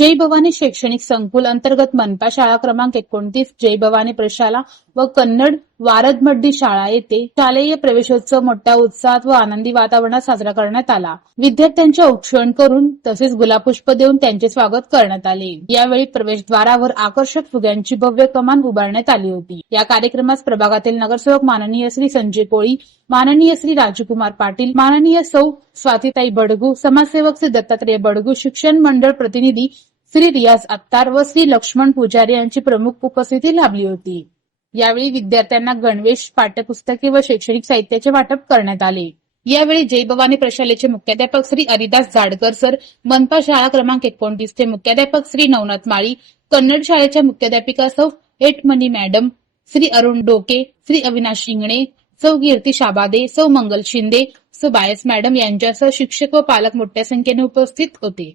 जय भवानी शैक्षणिक संकुल अंतर्गत मनपा शाळा क्रमांक 29 जय भवानी प्रशाला व कन्नड वारदमड्डी शाळा येथे शालेय प्रवेशोत्सव मोठ्या उत्साहात व आनंदी वातावरणात साजरा करण्यात आला। विद्यार्थ्यांचे औक्षण करून तसेच गुलाबपुष्प देऊन त्यांचे स्वागत करण्यात आले। यावेळी प्रवेशद्वारावर आकर्षक फुग्यांची भव्य कमान उभारण्यात आली होती। या कार्यक्रमास प्रभागातील नगरसेवक माननीय श्री संजय कोळी, माननीय श्री राजकुमार पाटील, माननीय सौ स्वातीताई बडगू, समाजसेवक श्री दत्तात्रय बडगू, शिक्षण मंडळ प्रतिनिधी श्री रियाज अत्तार व श्री लक्ष्मण पुजारी यांची प्रमुख उपस्थिती लाभली होती। यावेळी विद्यार्थ्यांना गणवेश, पाठ्यपुस्तके व शैक्षणिक साहित्याचे वाटप करण्यात आले। यावेळी जय भवानी प्रशालेचे मुख्याध्यापक श्री हरिदास जाडकर सर, मनपा शाळा क्रमांक 29 चे मुख्याध्यापक श्री नवनाथ माळी, कन्नड शाळेच्या मुख्याध्यापिका सौ एटमनी मॅडम, श्री अरुण डोके, श्री अविनाश इंगणे, सौ कीर्ती शाबादे, सौ मंगल शिंदे, सौ बायस मॅडम यांच्यासह शिक्षक व पालक मोठ्या संख्येने उपस्थित होते।